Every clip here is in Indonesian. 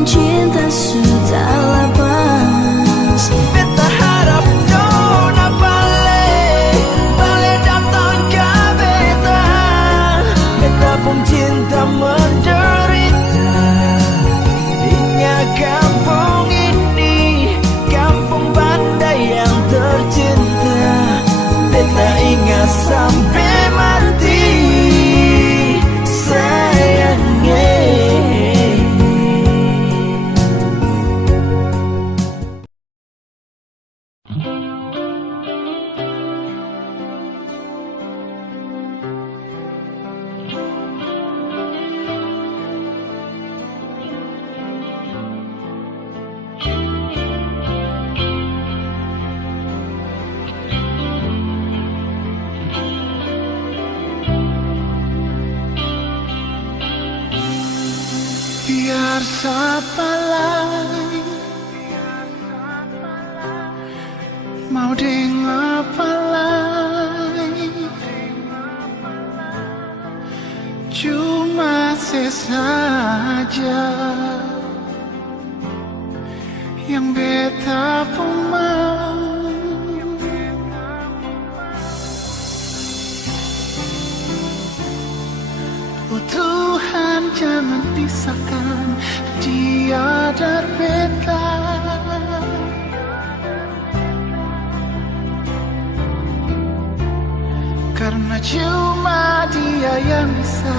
pun cinta sudah lepas. Beta harap nona balik datang ke beta. Beta pun cinta menderita. Ingat kampung ini, kampung Banda yang tercinta. Beta ingat sampai mati sayangnya. Biar siapa lagi mau dengar apa lagi, cuma sesaja yang beta pun mau. Oh Tuhan, jangan pisahkan dia dan beta. Karena cuma dia yang bisa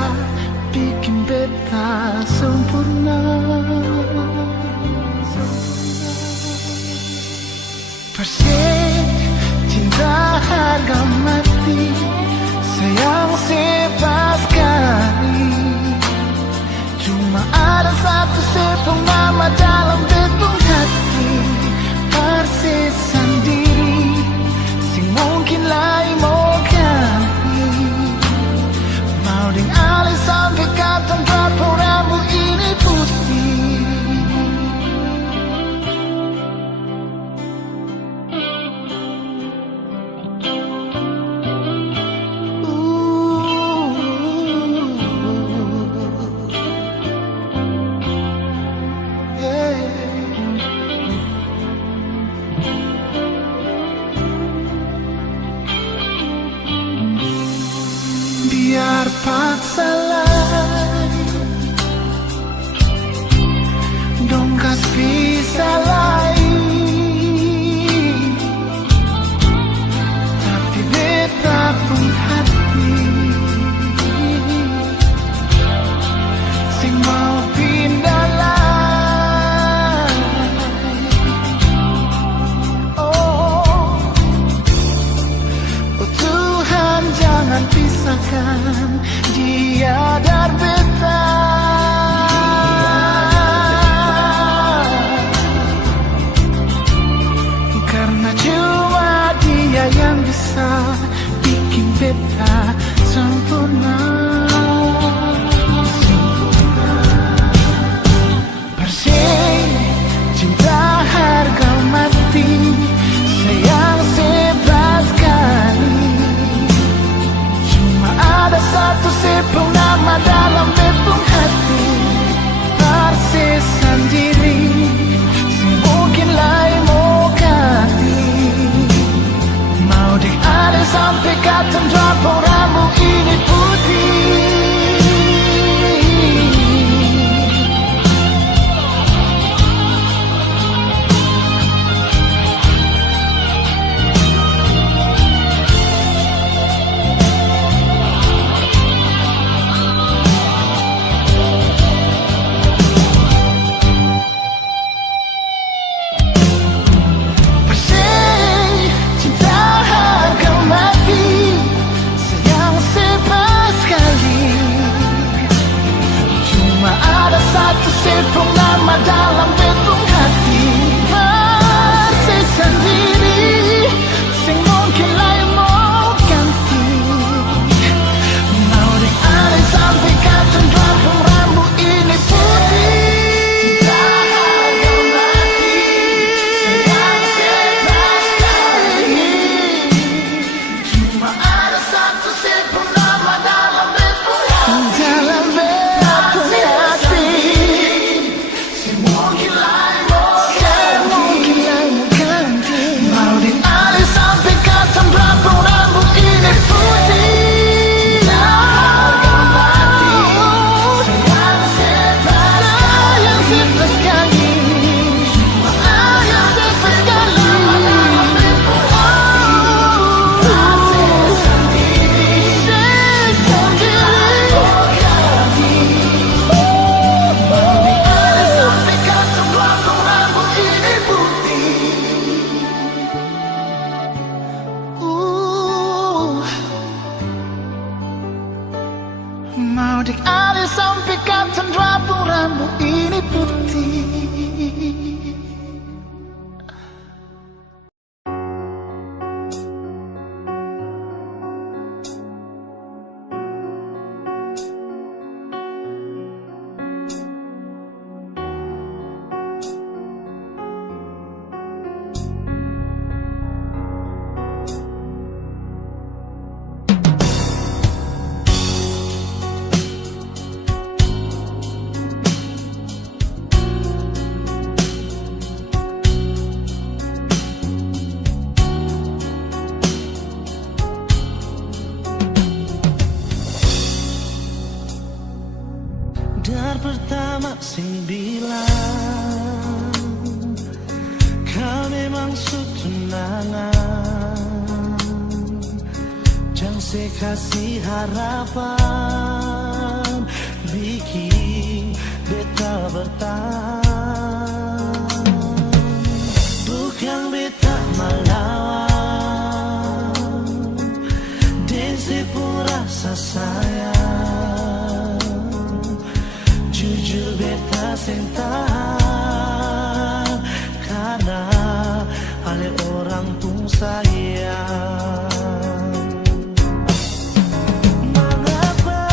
bikin beta sempurna. Persik cinta harga mati, sayang sebab sekali. Cuma ada satu sepung nama dalam betung hati. Persis sendiri sing mungkin lain mau ganti. Mau ding alih sampai kapan berapa rambut ini putih. Biar paksa lagi dongkas bisa lain, tapi beta pun hati sing mau pindah lagi. Oh Tuhan, jangan pisahkan dia dan beta. Karena cuma dia yang bisa bikin beta sempurna. Persik cinta harga mati, sayang sebab sekali. Ada satu sepung nama dalam betung hati. Persis sendiri sing mungkin lain mau ganti. Mau dialih sampai kapan berapa rambut ini putih. Sepung nama dalam betung hati. Persis sendiri sing mungkin lain mau ganti. Mau dialih sampai kapan kampung rambut ini putih. Cinta harga mati, sayang sebab sekali. Cuma ada satu sepung nama dalam betung hati. Dalam betung hati. Dari pertama sing bilang kau memang sutunangan, jangan saya kasih harapan bikin beta bertahan. Bukan beta melawan dan sepuluh rasa sayang, jujur beta sentahan karena ale orang pun sayang. Mengapa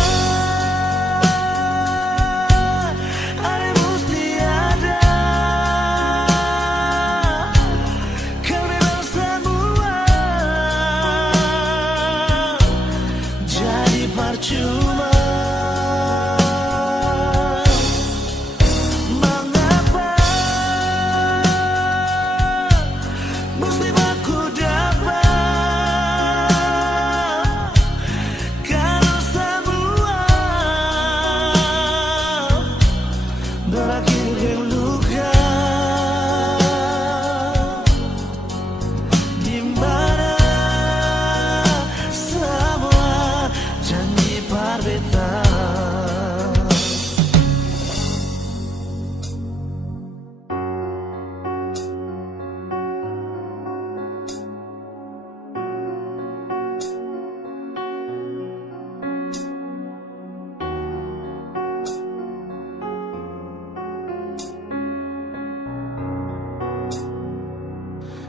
ale mesti ada kau memang semua jadi percuma.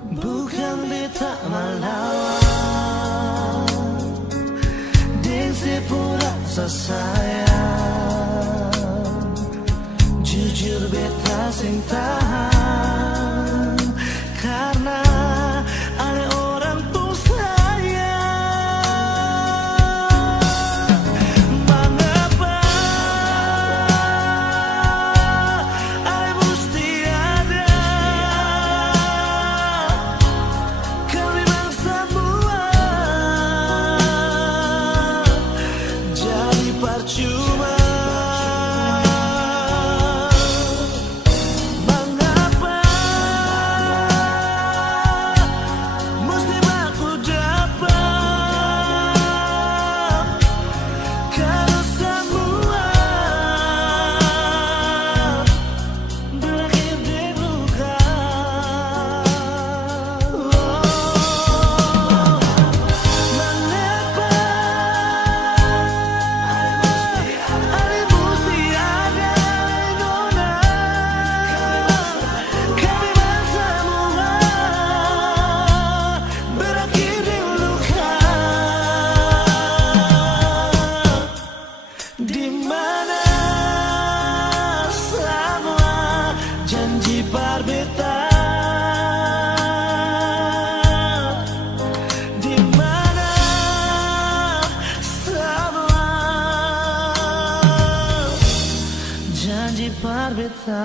Bukan beta melawan dan sepuluh rasa sayang, jujur beta sing tahan karena ada orang tuh sayang. Mengapa ale mesti ada percuma. Mengapa mesti aku dapat kalau semua berakhir di luka. Mengapa ale mesti ada nona kami semua berakhir di luka. Di mana semua janji berbeda, di mana semua janji berbeda.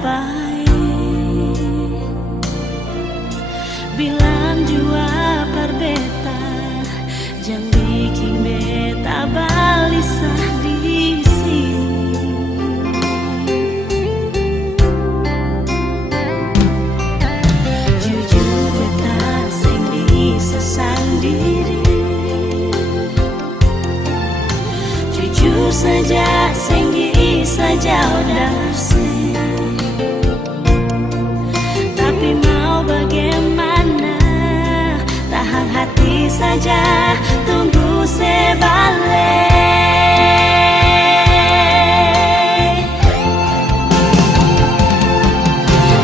sampai bilang jua par beta jangan bikin beta balisah di sini. Jujur beta sing bisa sendiri, jujur saja sing bisa jauh dari, tapi mau bagaimana, tahan hati saja, tunggu sebalik.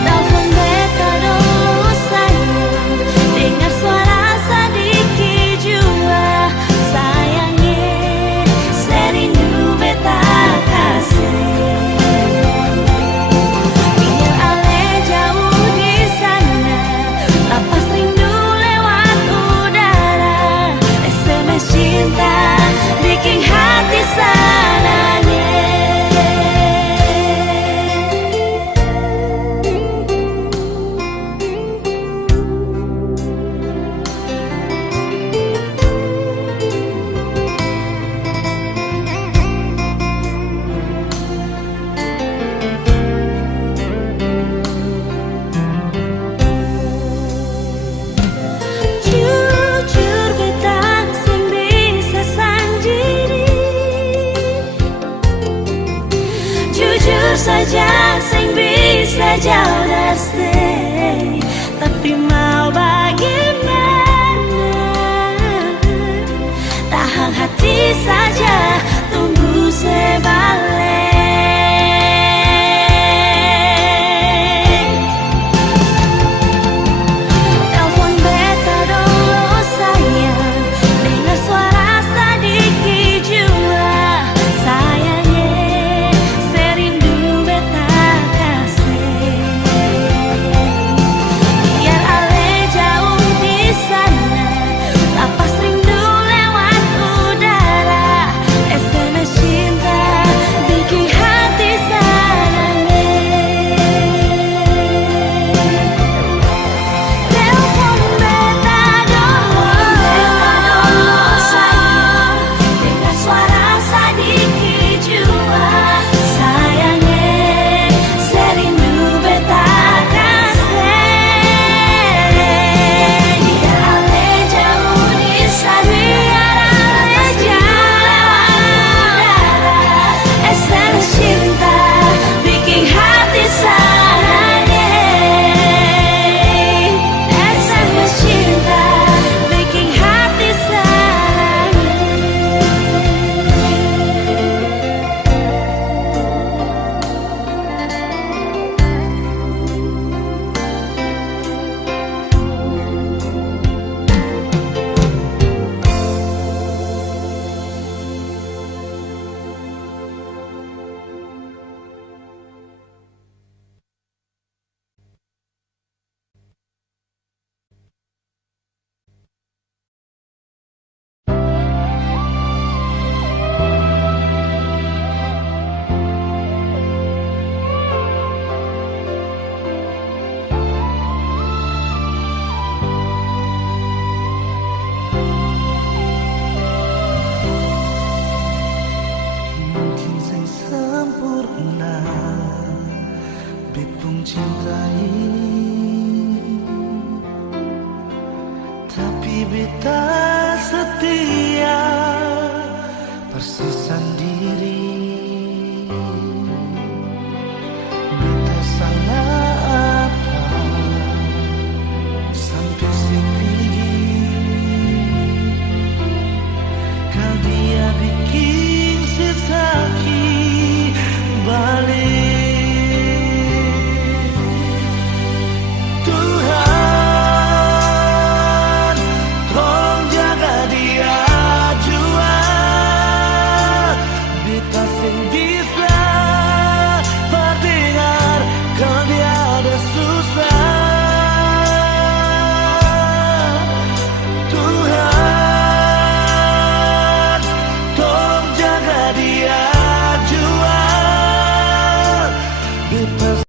Telepon beta dulu sayang, dengar suara sedikit jua sayangnya, serindu beta kasih. Biar ale jauh di sana, lapas rindu lewat udara, SMS cinta bikin hati sananya. Jujur beta sing bisa sendiri, jujur saja sing bisa jauh dari, tapi mau bagaimana, tahan hati saja, tunggu sebalik. Telepon beta dulu sayang, dengar suara sedikit jua sayangnya, serindu beta kasih. Biar ale jauh di sana, lapas rindu lewat udara, SMS cinta bikin hati sananya. Telepon beta dulu sayang, dengar suara sedikit jua sayangnya, serindu beta kasih. Biar ale jauh di sana, SMS cinta bikin hati sananya, SMS cinta bikin hati sananya. Mungkin sing sempurna Bipung cintai, tapi beta setia persis sendiri. Beta salah apa sampai sini kau dia bikin sesaki balik. Tuhan tolong jaga dia jua, beta sing bisa mendengar kau dia ada susah. Tuhan tolong jaga dia jua, beta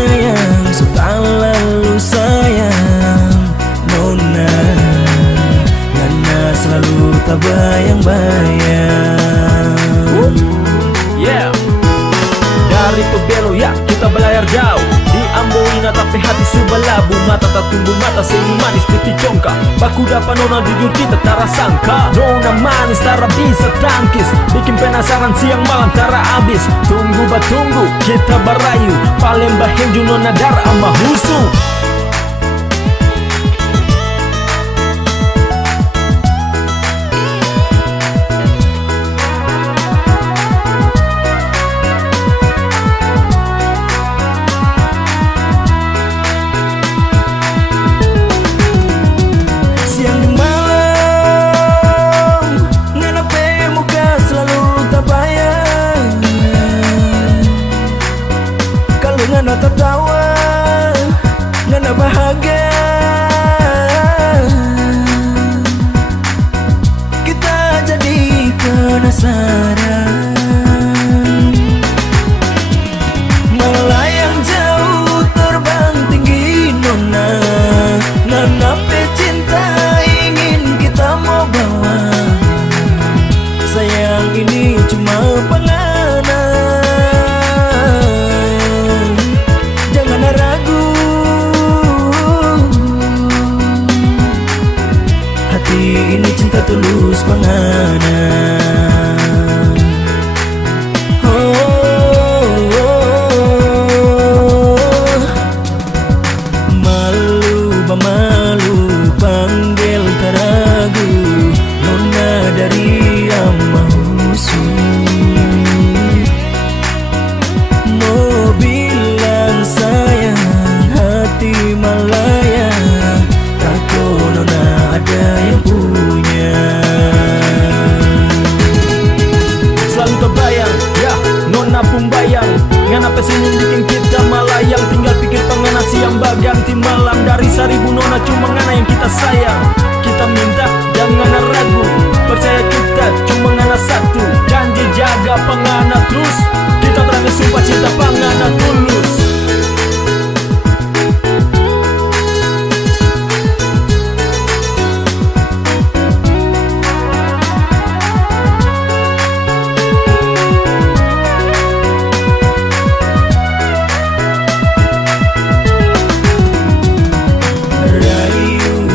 sayang, so lalu sayang Nona, Nana selalu tak bayang-bayang. Yeah. Dari Tobelo ya kita belayar jauh di Amboina, tapi hati subalabu, mata tak tumbuh mata senyum manis piti congkak. Baku dapat nona jujur kita tara sangka. Nona manis tara bisa tangkis, bikin penasaran siang malam tara abis. Tunggu batunggu kita barayu, paling bahenju nona dar ama husu. Ngana tertawa, ngana bahagia. Kita jadi penasaran, melayang jauh terbang tinggi nona. Nana pecinta ingin kita mau bawa. Sayang ini cuma pengangan, ini cinta tulus penganang. Malu bamalu panggil taragu, nona dari amahusu. Mau bilang sayang, hati malaya, takut nona ada yang punya. Selalu terbayang, ya nona pun bayang. Ngana pesenyum bikin kita malayang. Tinggal pikir pengana siang baganti malam. Dari 1000 nona cuma ngana yang kita sayang. Kita minta jangan ragu, percaya kita cuma ngana satu. Janji jaga pengana terus, kita berani sumpah cinta pengana tulus.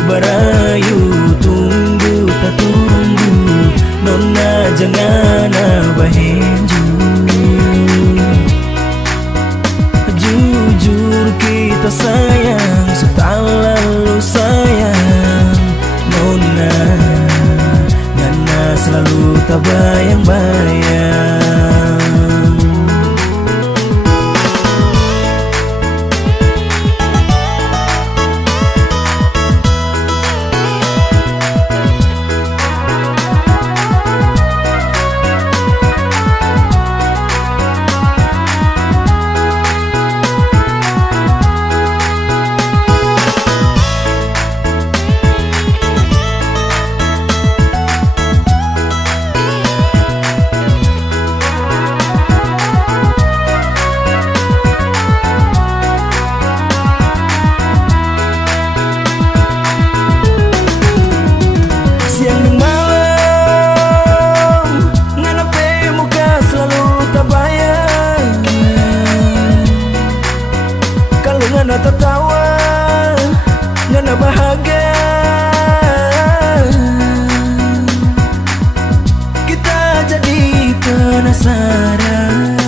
Barayu tunggu tak tunggu, nona jangan bahenju. Jujur kita sayang, lalu sayang nona. Nana selalu tak bayang-bayang. Ngana tertawa, ngana bahagia. Kita jadi penasaran,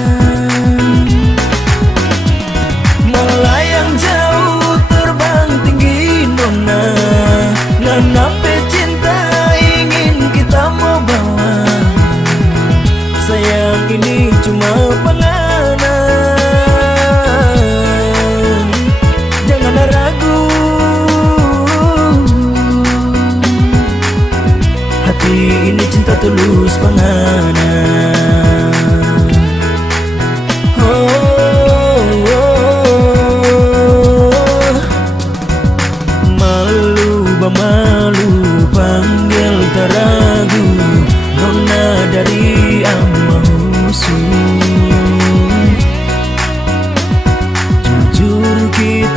melayang jauh terbang tinggi nona. Nana pecinta ingin kita mau bawa. Sayang ini cuma pengangan, ini cinta tulus penganang. Malu bamalu panggil taragu, nona dari amahusu. Jujur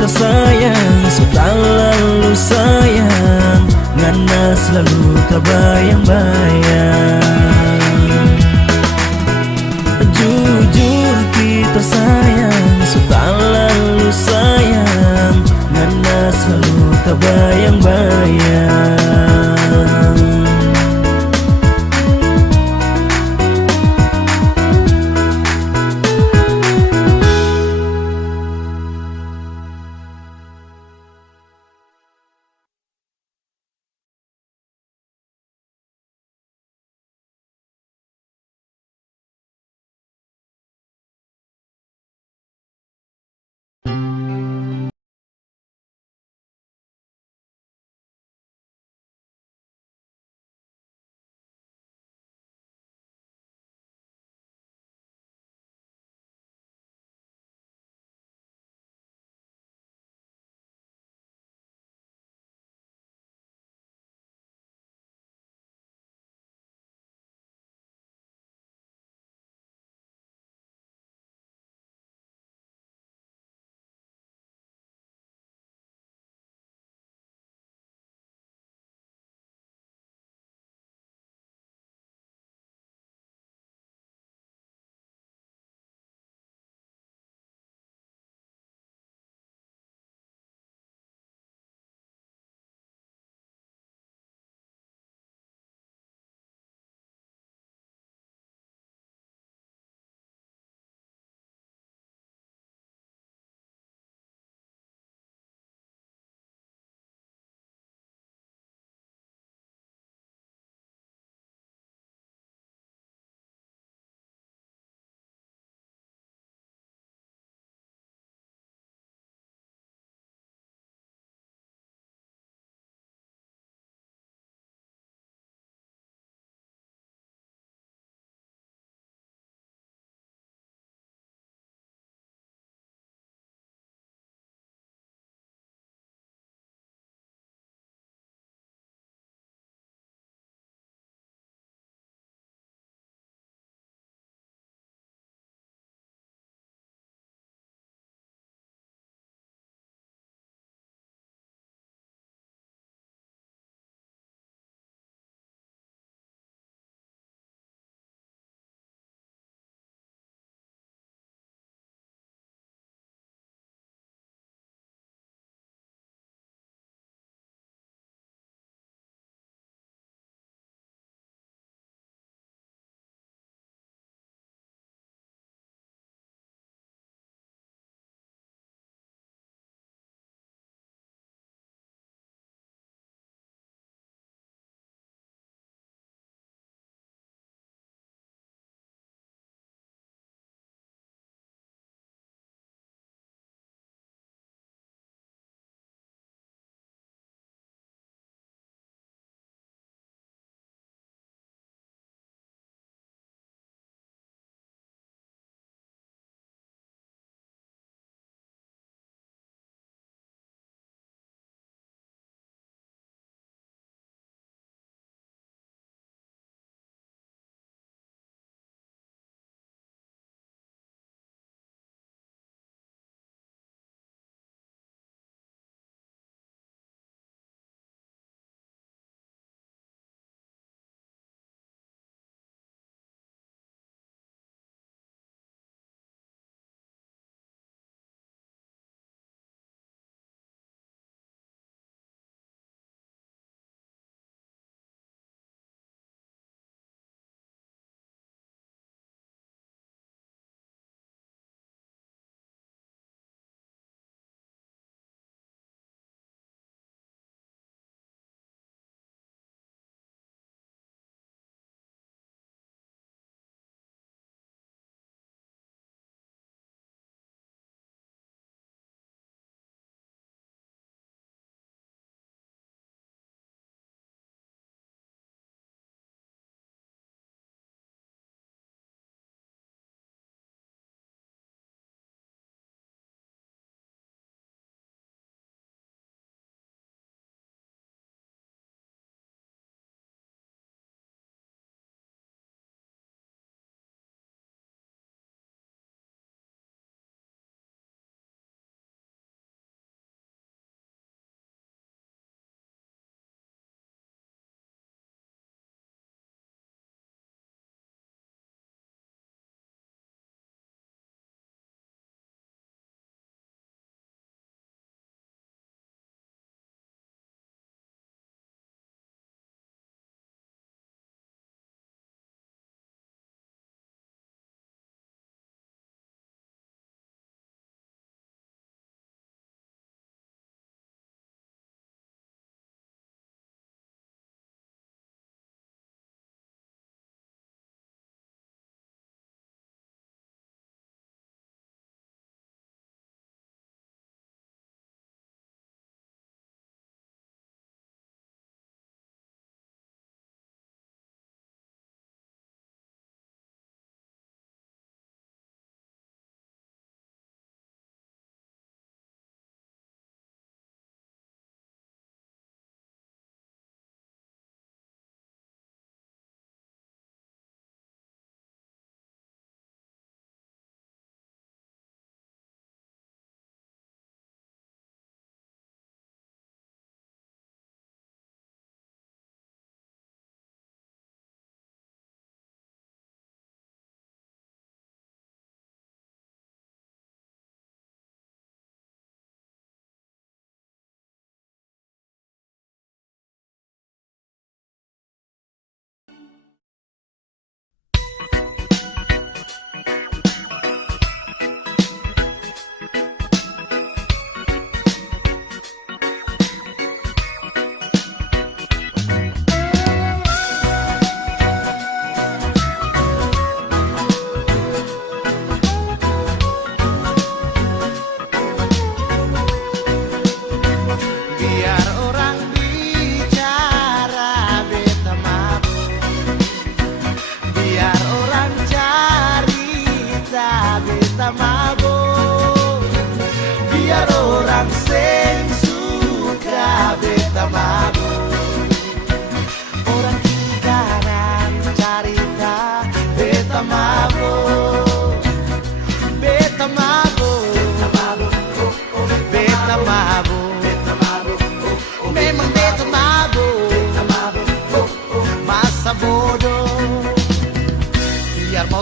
kita sayang, so tak lalu sayang, ngana selalu terbayang-bayang. Jujur kita sayang, so tak lalu sayang, ngana selalu terbayang-bayang.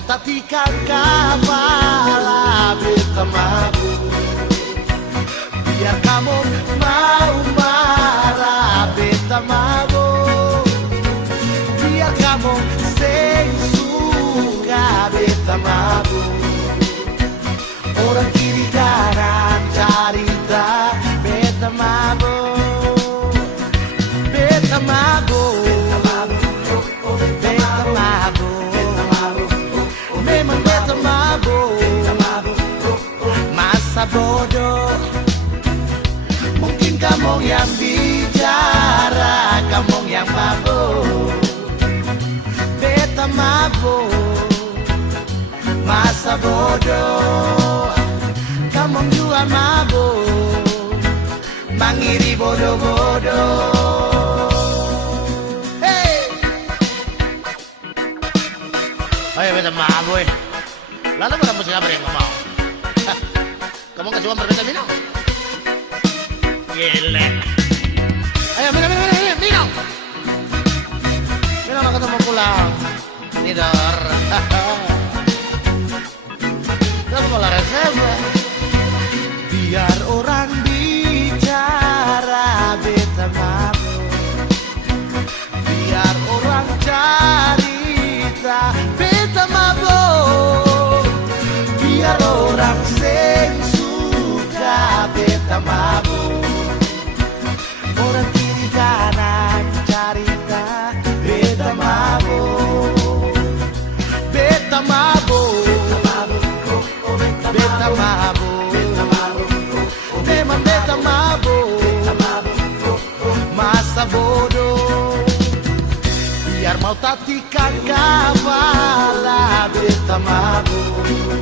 tatikan kepala beta mabuk. Biar kamu mau marah beta mabuk. Biar kamu sing suka beta mabuk. Orang kiri kanan cerita beta mabuk. Beta mabuk. Beta mabuk. Memang beta mabuk. Masa bodoh. Mungkin kamu yang bicara, kamu yang mabuk. Beta mabuk. Masa bodoh. Kamu juga mabuk. Mangiri bodoh-bodoh. Ayo beta mabuk. Lalu bukan musik apa yang kamu mau? Hah, kamu kasih uang berbeda minum? Gile. Ayo minum. Minum aku mau pulang. Tidur. Kamu malah resep. Biar orang bicara beta mabuk. Biar orang cerita beta mabuk. Biar orang sing suka beta mabuk. Orang kiri kanan cerita beta mabuk. Beta mabuk. Beta mabuk. Memang beta mabuk. Masa bodoh. Biar mau tatikan kepala beta mabuk.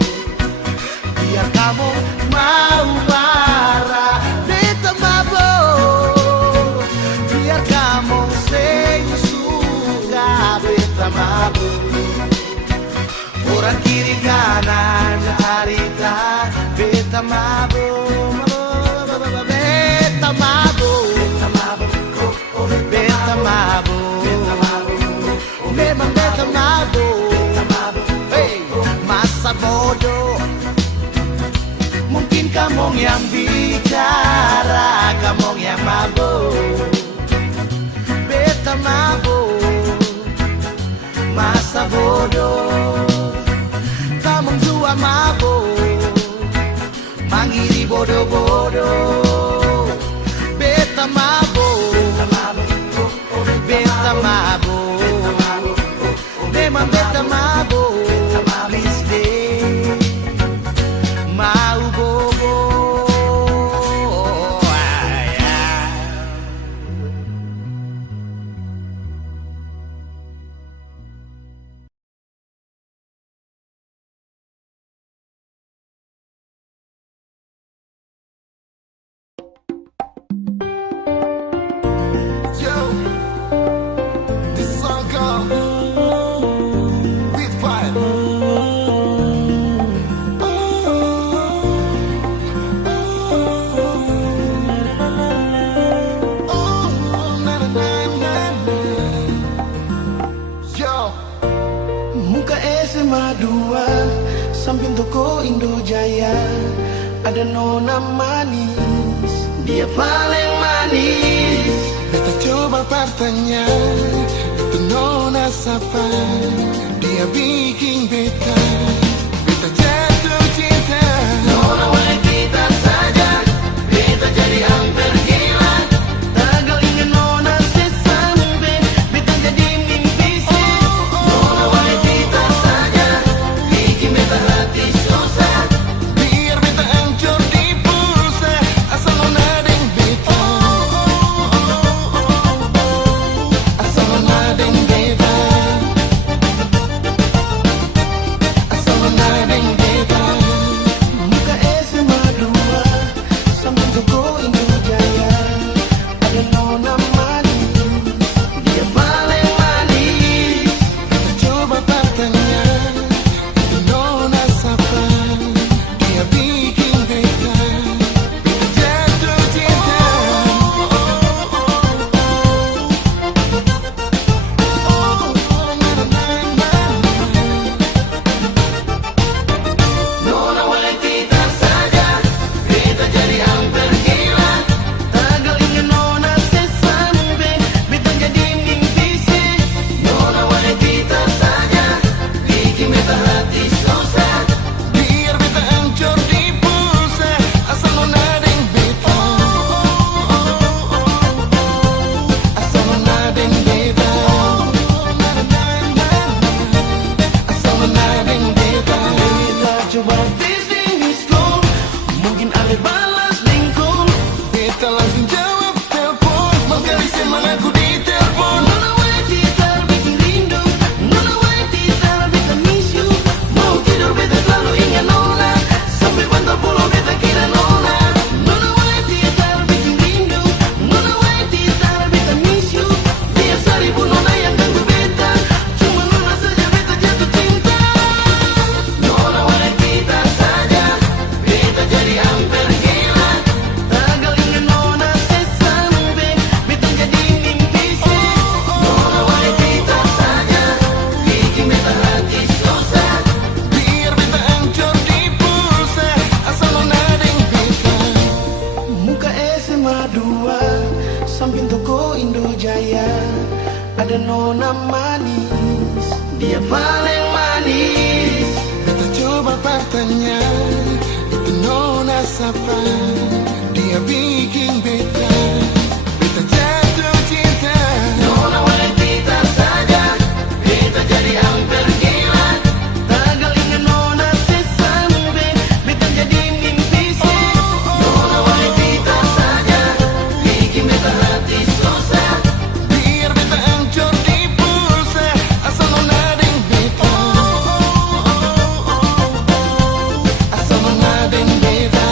Biar kamu mau marah beta mabuk. Biar kamu sing suka beta mabuk. Orang kiri kanan cerita beta mabuk. Beta mabuk. Beta mabuk. Memang beta mabuk. Hey, masa bodoh. Mungkin kamu yang bicara, kamu yang mabuk. Beta mabuk. Masa bodoh. Kamu dua mabuk. Mangiri bodoh-bodoh. Beta mabuk. Beta mabuk. Memang beta mabuk. Please deh. Mau bobo. Yo, this song called Beat Fight. Muka SMA 2 samping toko Indojaya ada nona manis, dia paling manis. Beta coba bertanya, itu nona siapa? Dia bikin beta jatuh cinta. Nona oleh kita saja, beta jadi hampir gila. Tagal ingin nona sesampai, beta jadi mimpi sih. Nona oleh kita saja, bikin beta hati susah. Biar beta hancur di pulsa, asal nona deng beta. Asal nona deng beta. Asal Jaya ada nona manis, dia paling manis. Kita coba bertanya, itu nona siapa? Dia bikin beta jatuh cinta. Nona oleh kita saja, beta jadi hampir gila. Tagal ingat nona sesampai, beta jadi mimpi sih. Nona oleh kita saja, bikin beta hati susah. Biar beta hancur di pulsa, asal nona deng beta. Asal nona deng beta.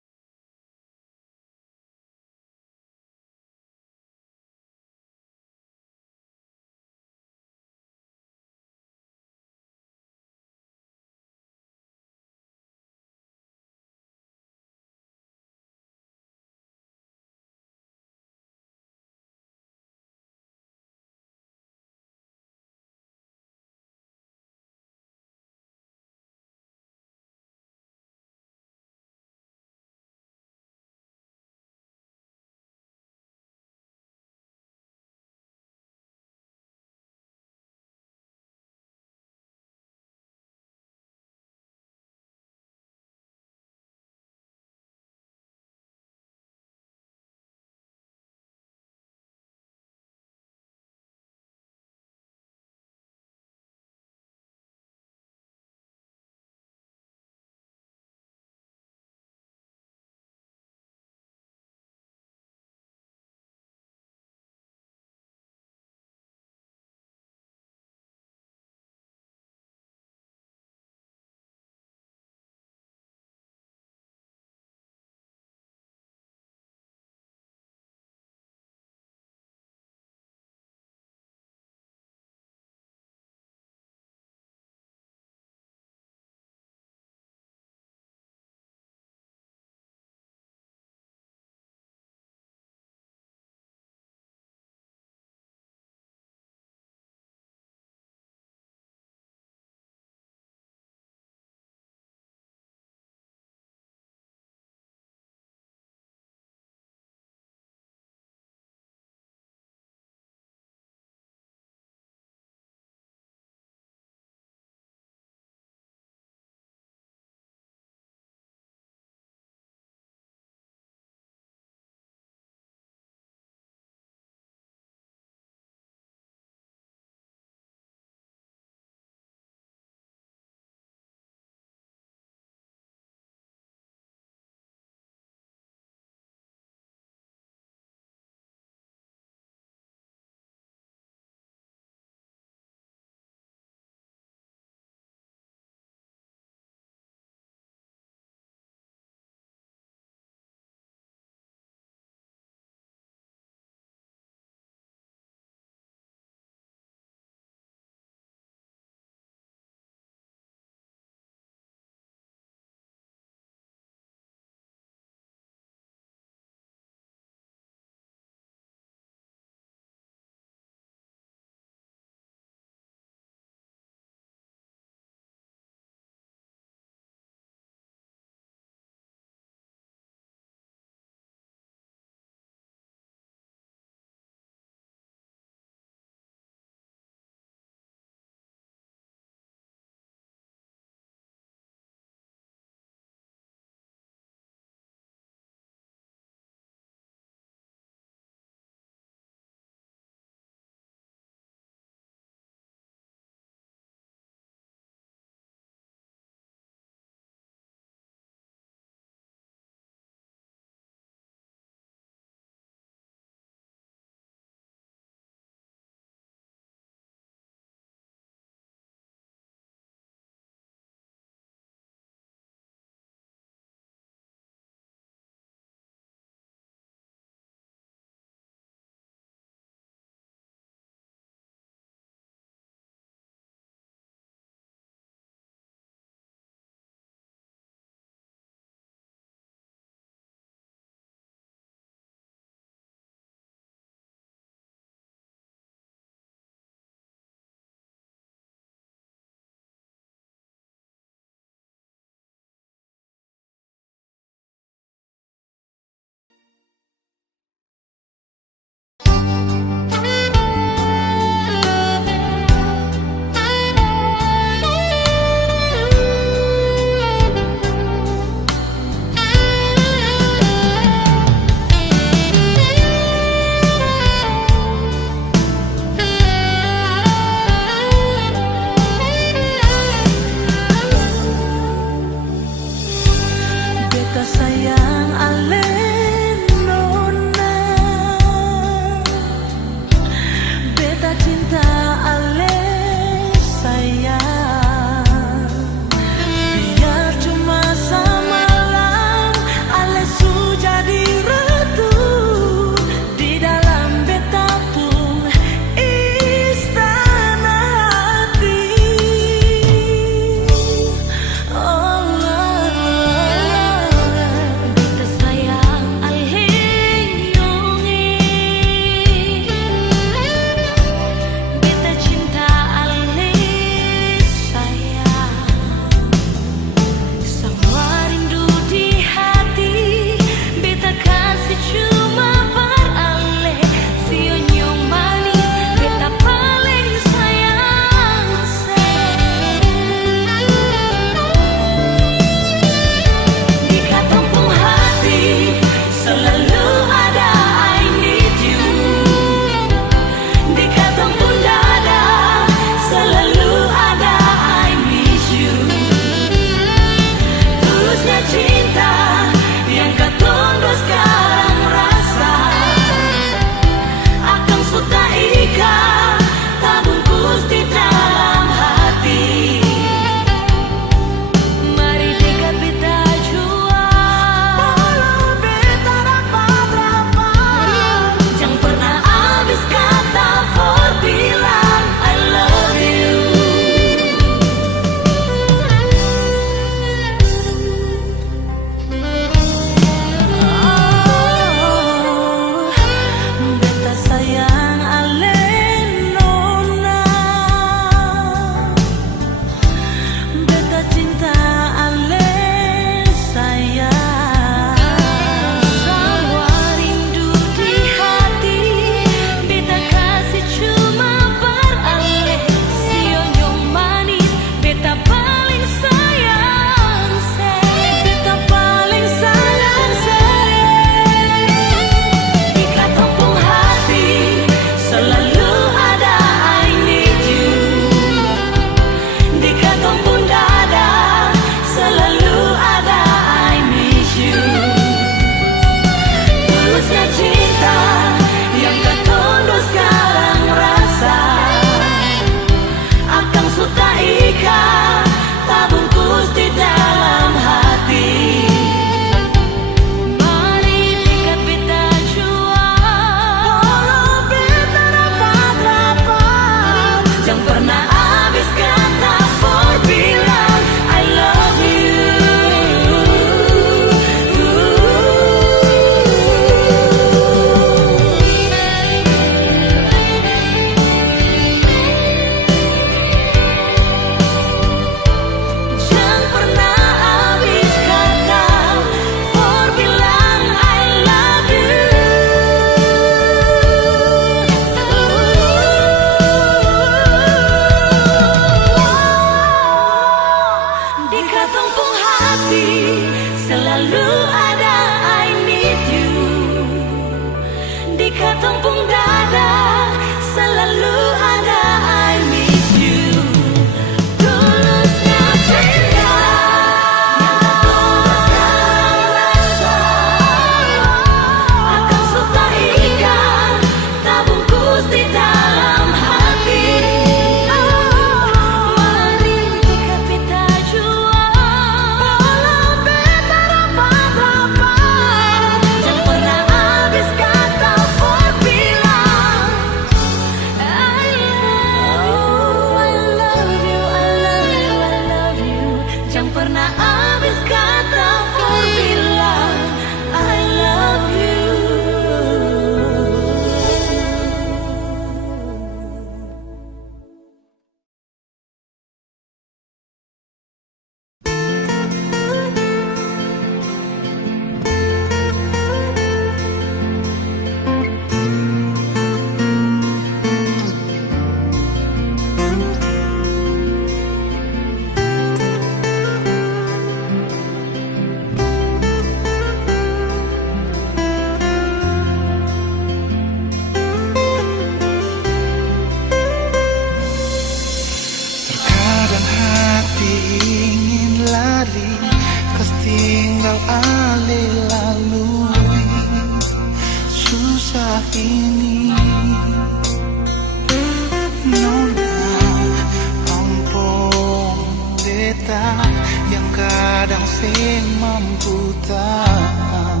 sing mampu tahan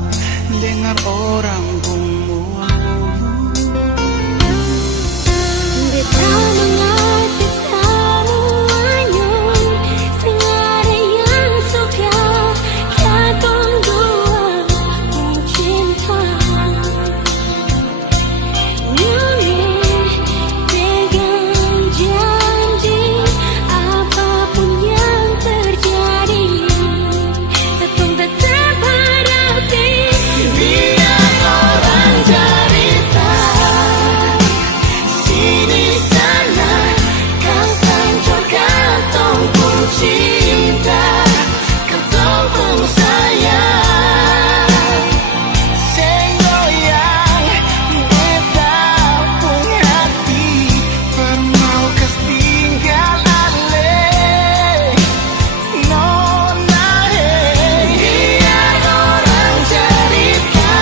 dengar orang ngomong. Beta mengerti semuanya, segala yang suka katong dua mencinta. Nyanyi pegang janji, apapun yang terjadi, katong tetap hadapi. Biar orang cerita sini sana, kau hancur katong pun cinta, katong pun sayang. Sing goyang beta pun hati, pernah kas tinggal alih. Nona Biar orang cerita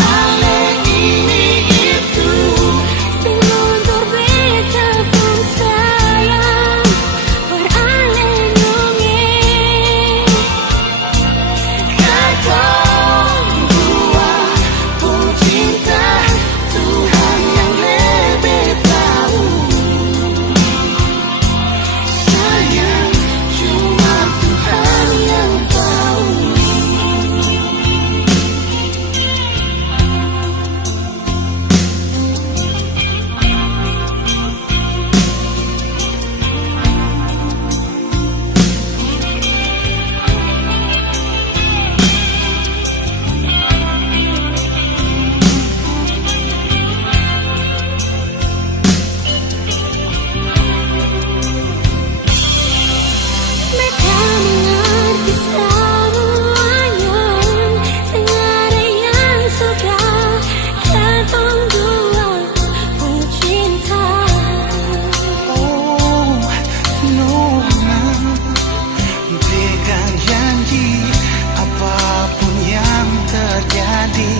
ale ini itu, sing luntur beta pun sayang, beralih nyongeng. Katong dua pun cinta, Tuhan yang lebih tahu. Sayang, cuma Tuhan yang tahu. Mereka mengerti semuanya, segala yang suka katong dua pun cinta. oh Nona, pegang janji, apapun yang terjadi,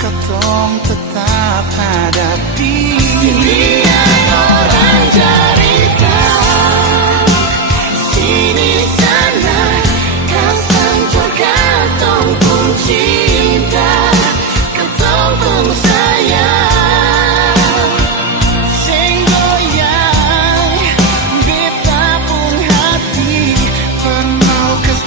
katong tetap hadapi. Biar orang cerita sini sana, kau hancur katong pun cinta, katong pun sayang. Sing goyang beta pun hati, pernah kas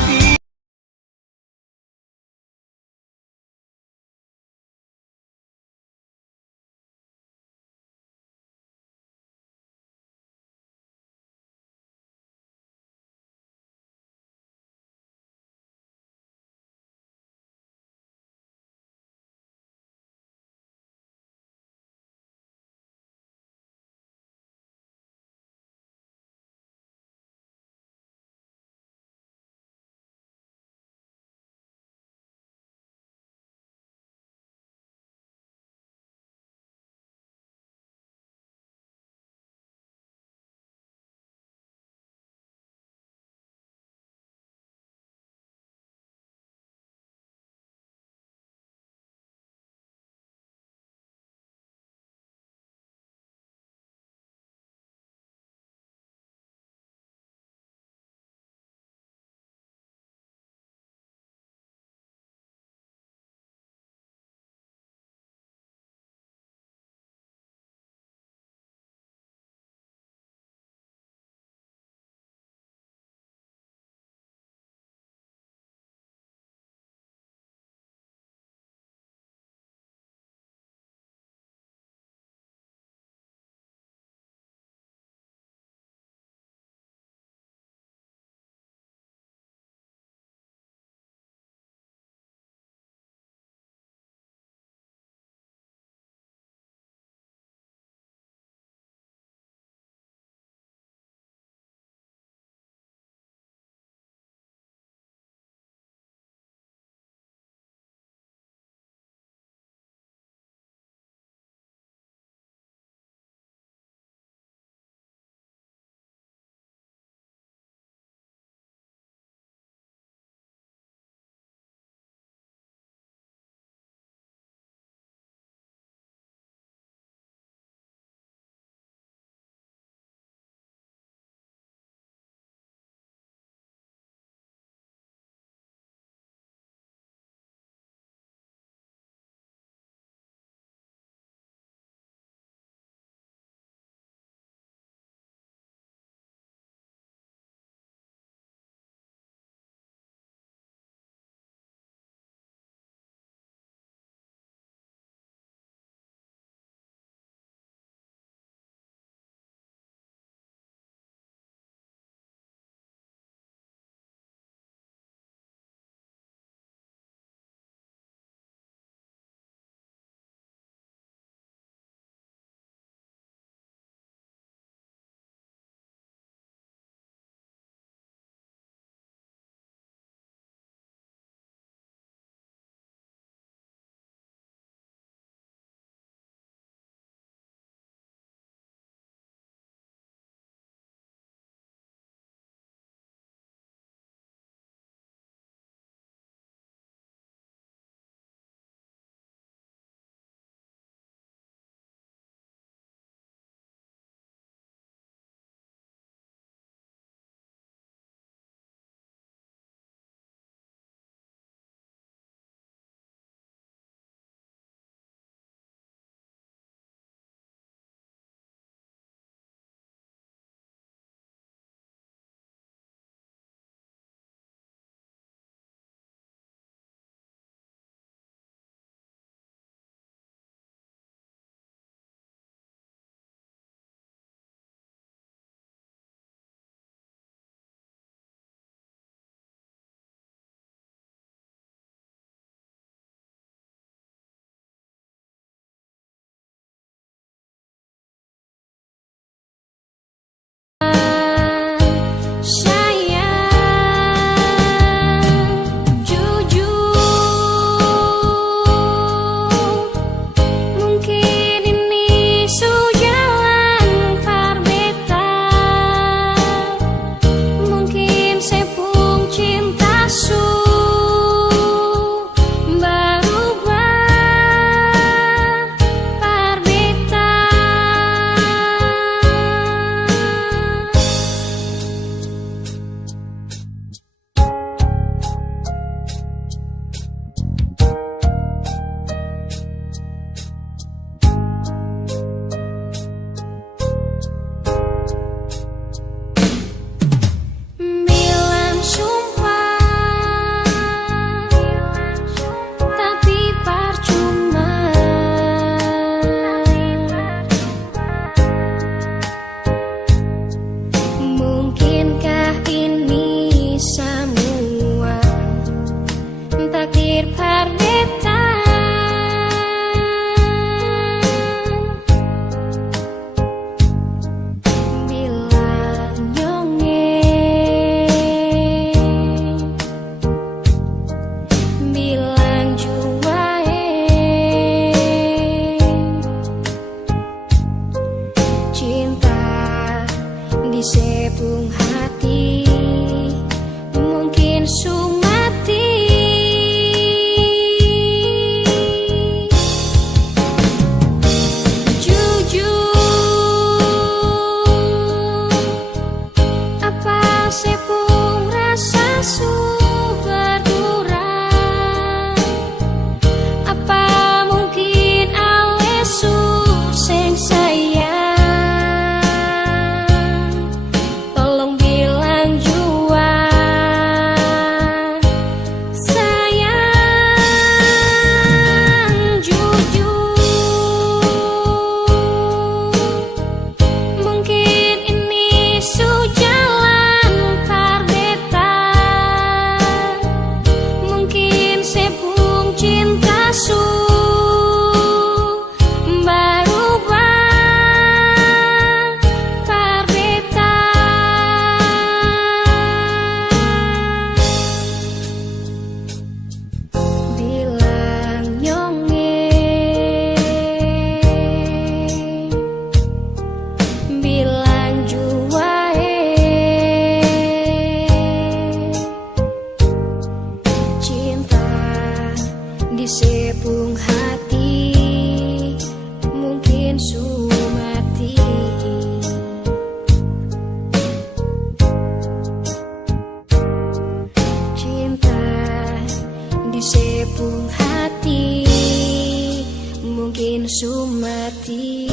sepung hati mungkin sumati. Jujur apa sepung rasa su berkurang, apa mungkin alesu sing sayang, tolong bilang jua sayang. Jujur mungkin ini su jalan parbeta, mungkin sepung cinta su berubah parbeta. Bilang nyonge, bilang juae, cinta di sepung hati mungkin sumati. Cinta di sepung hati mungkin sumati.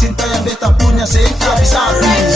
cinta yang beta punya sehingga bisa habis.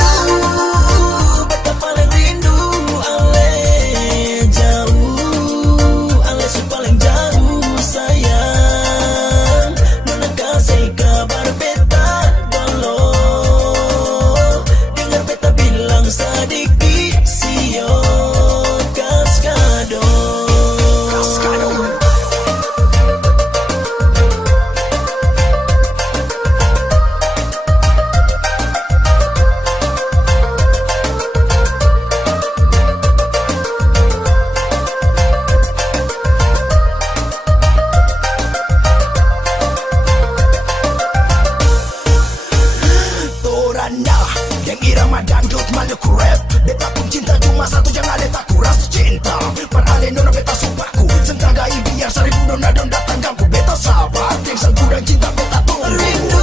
yang irama dangdut Maluku rap. Beta pun cinta cuma satu, jangan ada tak kuras cinta. Parale nona beta supaku, sentagai biar 1000 nona don datang ganggu. Beta sabar, tengsal gudang cinta beta tunggu. Rindu,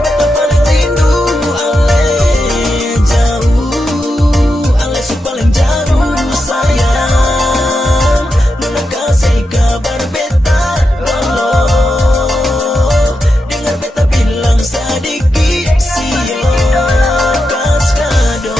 beta paling rindu. Ale jauh, ale si paling jauh sayang. Nona kasih kabar beta lolo, dengar beta bilang sedikit sio kaskado.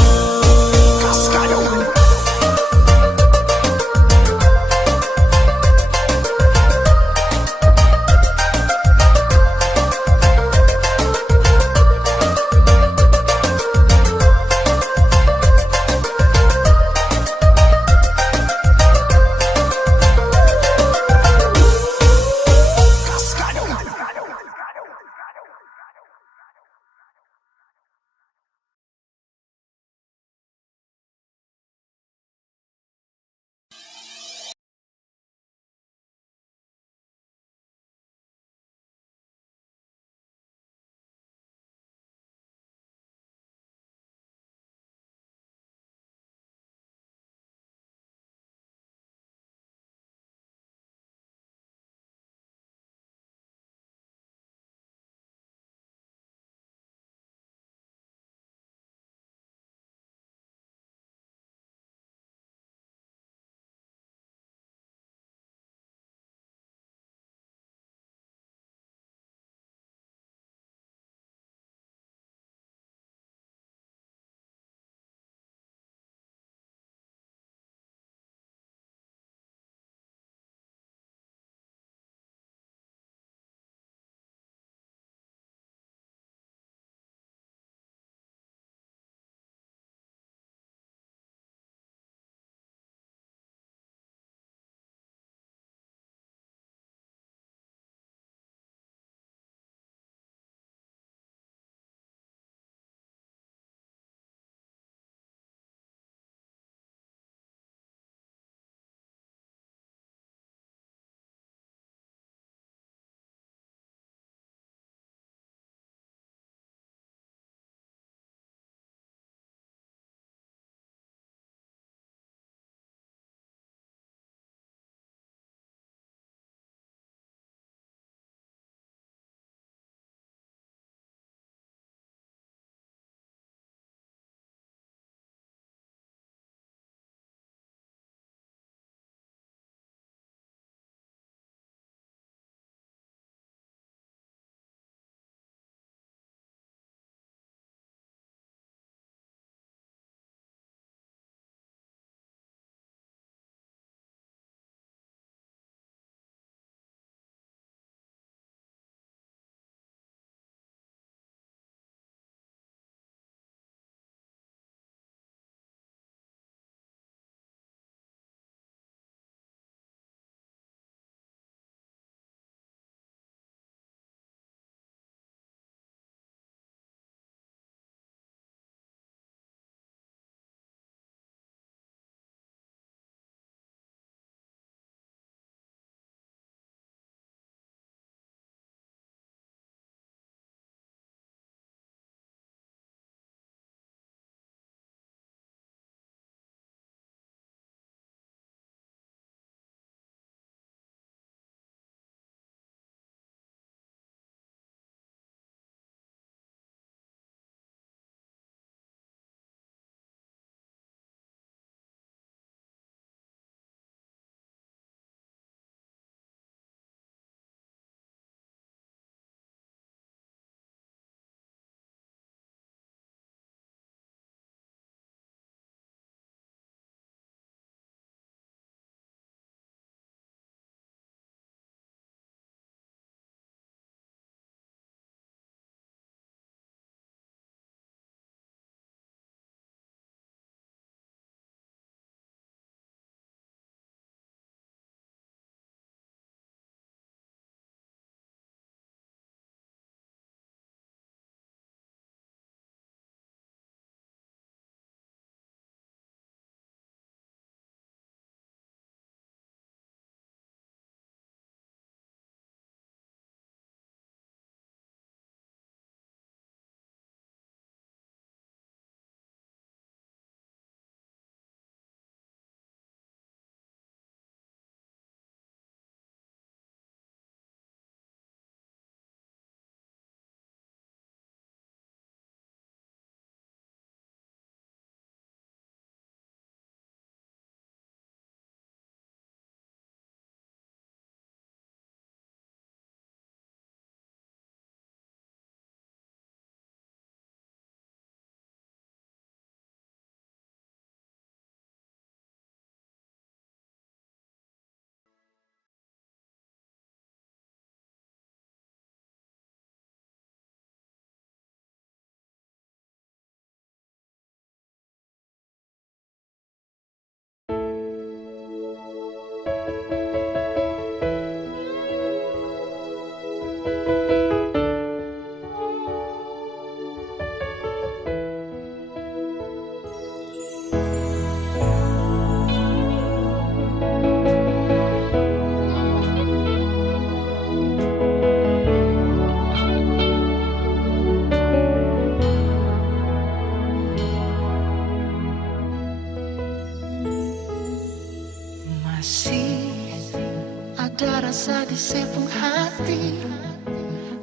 Ada rasa di sepung hati,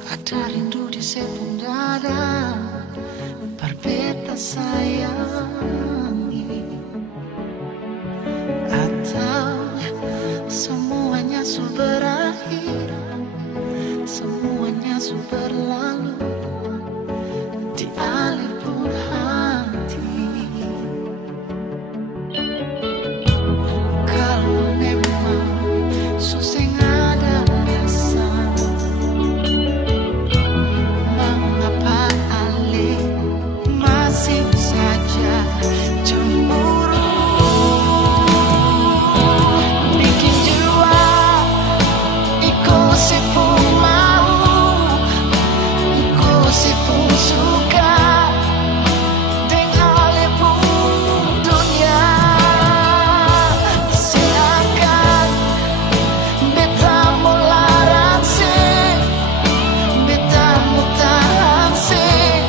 ada rindu di sepung dada. Berbeda sayangi, atau semuanya sudah berakhir, semuanya sudah berlalu di alih pun hati. Kalau memang susah ada rasa, mengapa alih masih saja cemburu, bikin jiwa ikut sepung mau, ikut sepung suka dengan lepung dunia. Silakan beta mau larang sih, beta mau tahan sih,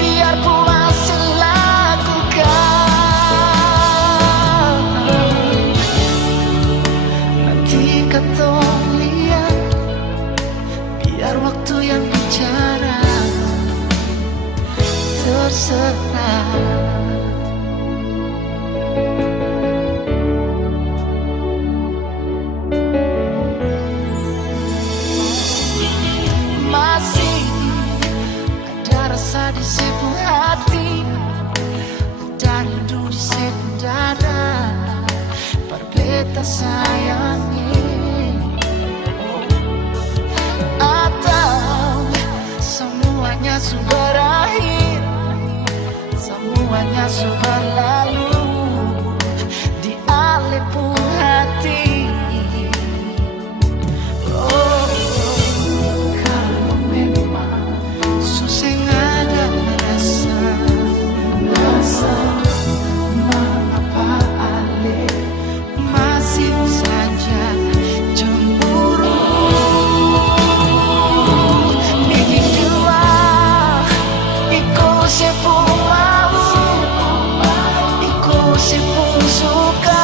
biar puas lakukan. Nanti katong lihat, biar waktu yang bicara, terserah. Masih ada rasa di sepung hati, ada rindu di sepung dada. Berbeda sayangi, atau semuanya sudah berakhir, semuanya sudah berlalu di alih pun hati. Oh, kalau memang susah ada rasa, mengapa alih masih saja cemburu, bikin jiwa ikut sepung mau, ikut sepung suka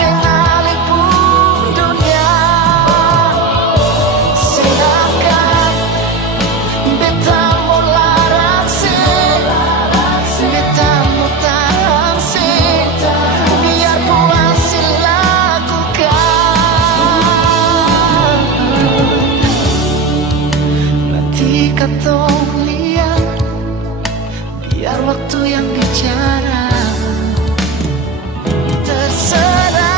dengan lepung dunia. Silakan beta mau larang sih, beta mau tahan sih, biar puas lakukan. Nanti katong lihat, biar waktu yang bicara, terserah.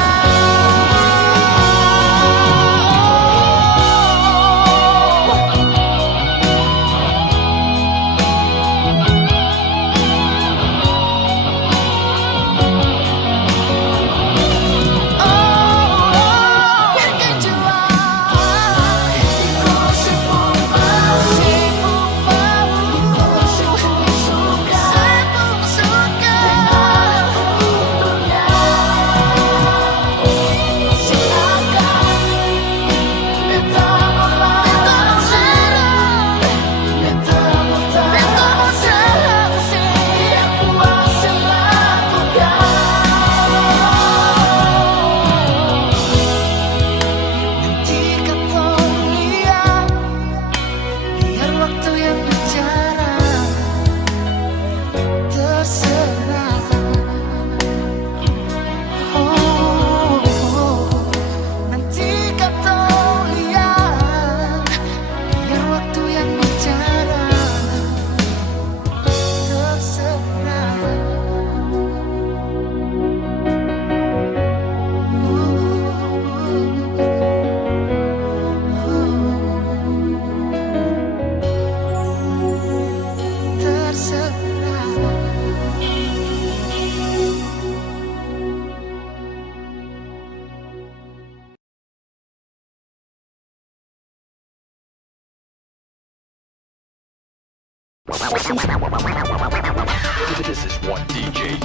Bikin jiwa ikut sepung mau, ikut sepung suka, dengan dunia. Silakan beta mau larang sih, beta mau tahan sih, biar puas lakukan. Nanti katong lihat, biar waktu yang bicara, terserah. Oh, nanti katong lihat, biar waktu yang bicara, terserah. This is one DJ.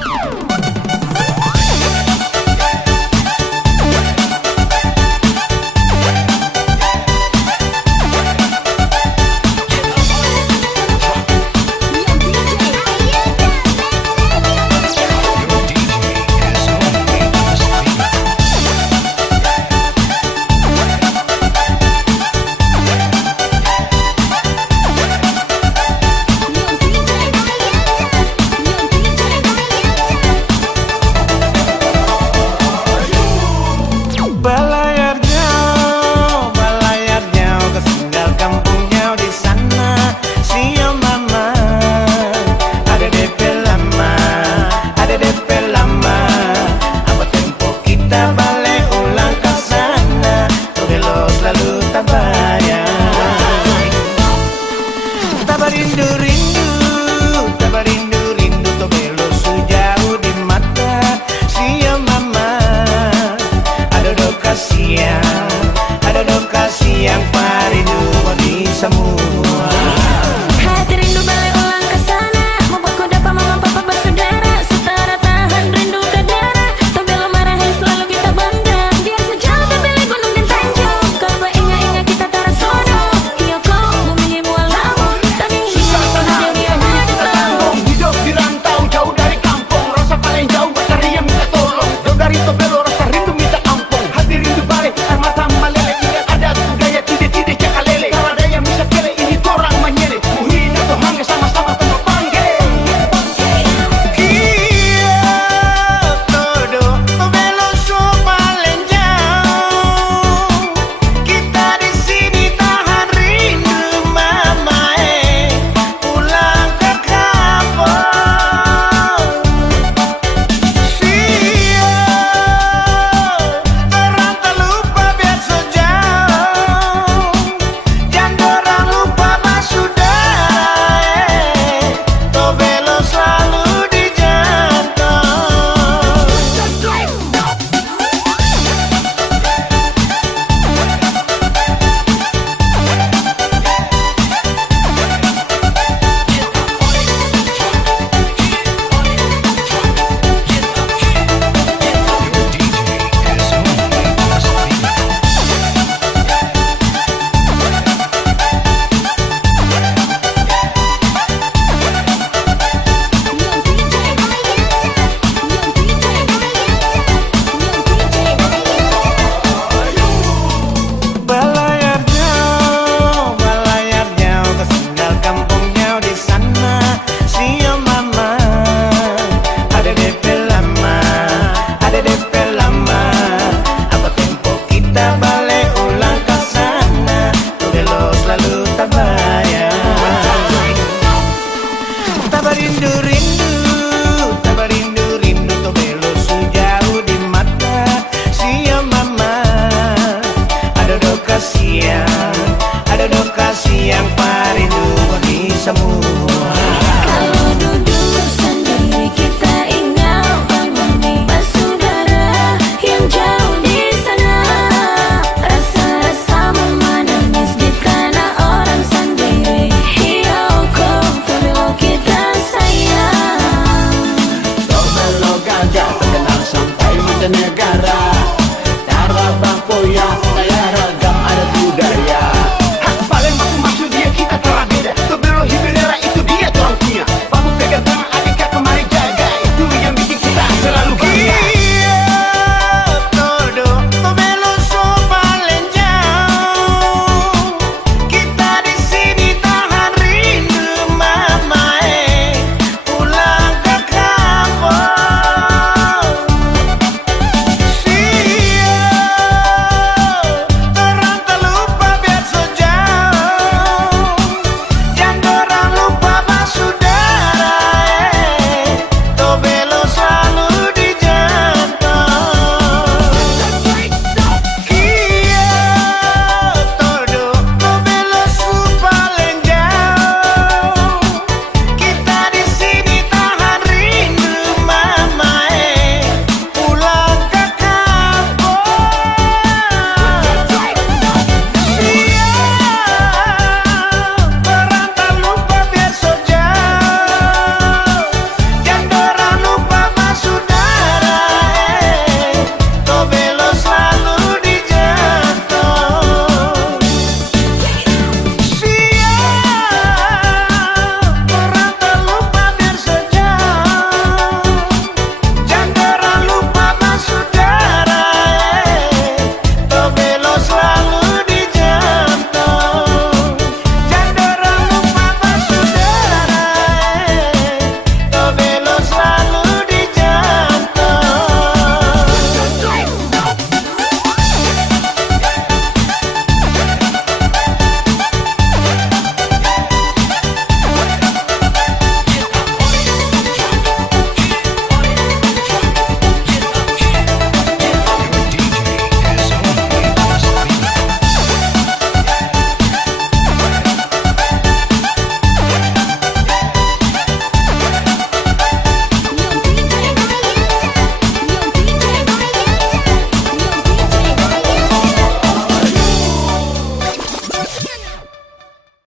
dan negara